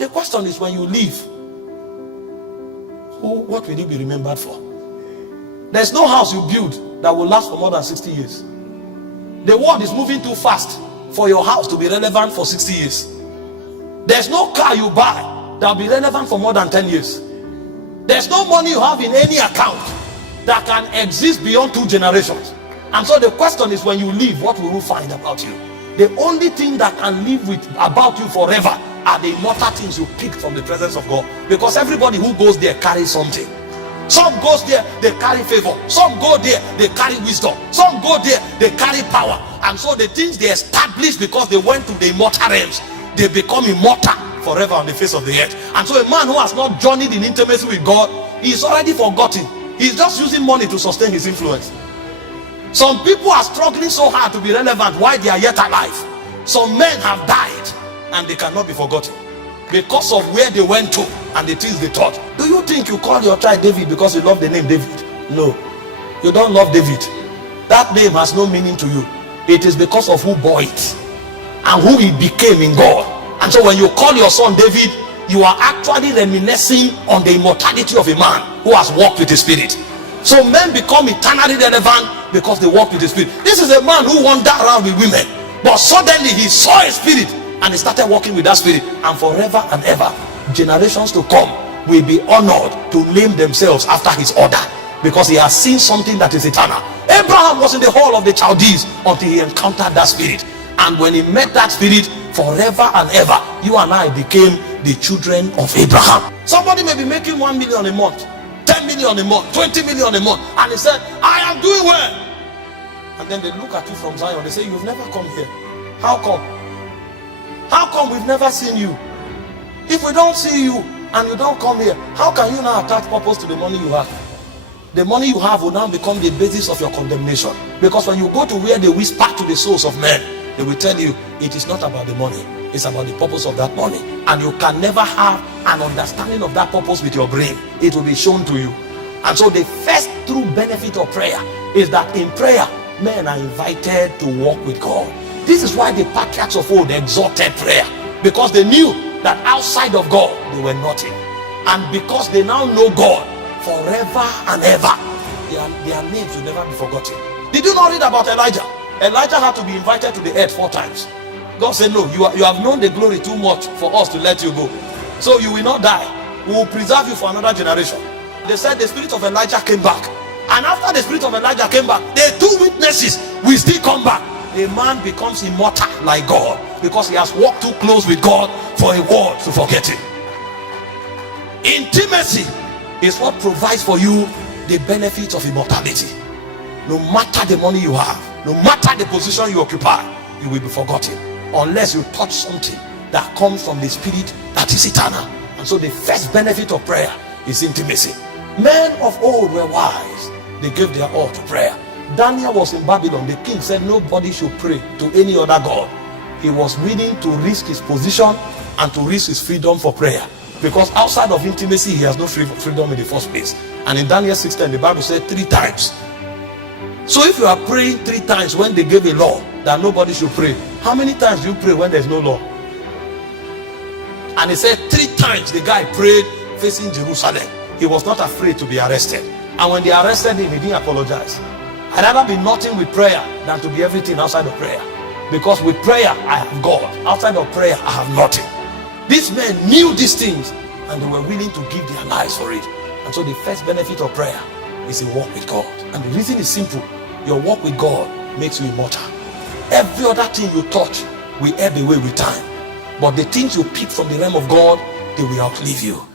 The question is, when you leave, what will you be remembered for? There's no house you build that will last for more than 60 years. The world is moving too fast for your house to be relevant for 60 years. There's no car you buy that will be relevant for more than 10 years. There's no money you have in any account that can exist beyond 2 generations. And so the question is, when you leave, what will you find about you? The only thing that can live with about you forever are the immortal things you pick from the presence of God. Because everybody who goes there carries something. Some goes there, they carry favor. Some go there, they carry wisdom. Some go there, they carry power. And so the things they establish because they went to the immortal realms, they become immortal forever on the face of the earth. And so a man who has not journeyed in intimacy with God, he is already forgotten. He's just using money to sustain his influence. Some people are struggling so hard to be relevant while they are yet alive. Some men have died and they cannot be forgotten because of where they went to and the things they taught. Do you think you call your child David because you love the name David? No, you don't love David. That name has no meaning to you. It is because of who bore it and who he became in God. And so when you call your son David, you are actually reminiscing on the immortality of a man who has walked with the Spirit. So men become eternally relevant because they walk with the Spirit. This is a man who wandered around with women, but suddenly he saw a spirit and he started walking with that spirit. And forever and ever, generations to come will be honored to name themselves after his order, because he has seen something that is eternal. Abraham was in the hall of the Chaldees until he encountered that spirit. And when he met that spirit, forever and ever, you and I became the children of Abraham. Somebody may be making 1 million a month, 10 million a month, 20 million a month, and he said, I am doing well. And then they look at you from Zion, they say, you've never come here. How come? How come we've never seen you? If we don't see you and you don't come here, how can you now attach purpose to the money you have? The money you have will now become the basis of your condemnation. Because when you go to where they whisper to the souls of men, they will tell you it is not about the money, it's about the purpose of that money. And you can never have an understanding of that purpose with your brain. It will be shown to you. And so the first true benefit of prayer is that in prayer, men are invited to walk with God. This is why the patriarchs of old exalted prayer, because they knew that outside of God they were nothing. And because they now know God forever and ever, their names will never be forgotten. Did you not read about Elijah? Elijah had to be invited to the earth 4 times. God said, no, you have known the glory too much for us to let you go. So you will not die. We will preserve you for another generation. They said the spirit of Elijah came back. And after the spirit of Elijah came back, the 2 witnesses will still come back. A man becomes immortal like God because he has walked too close with God for a world to forget him. Intimacy is what provides for you the benefits of immortality. No matter the money you have, no matter the position you occupy, you will be forgotten unless you touch something that comes from the spirit that is eternal. And so the first benefit of prayer is intimacy. Men of old were wise. They gave their all to prayer. Daniel was in Babylon. The king said nobody should pray to any other god. He was willing to risk his position and to risk his freedom for prayer, because outside of intimacy he has no freedom in the first place. And in Daniel 6:10 the Bible said 3 times. So if you are praying 3 times when they gave a law that nobody should pray, how many times do you pray when there's no law? And he said 3 times the guy prayed facing Jerusalem. He was not afraid to be arrested. And when they arrested him, he didn't apologize. I'd rather be nothing with prayer than to be everything outside of prayer. Because with prayer I have God, outside of prayer I have nothing. These men knew these things and they were willing to give their lives for it. And so the first benefit of prayer is a walk with God. And the reason is simple. Your walk with God makes you immortal. Every other thing you touch will ebb away with time, but the things you pick from the realm of God, they will outlive you.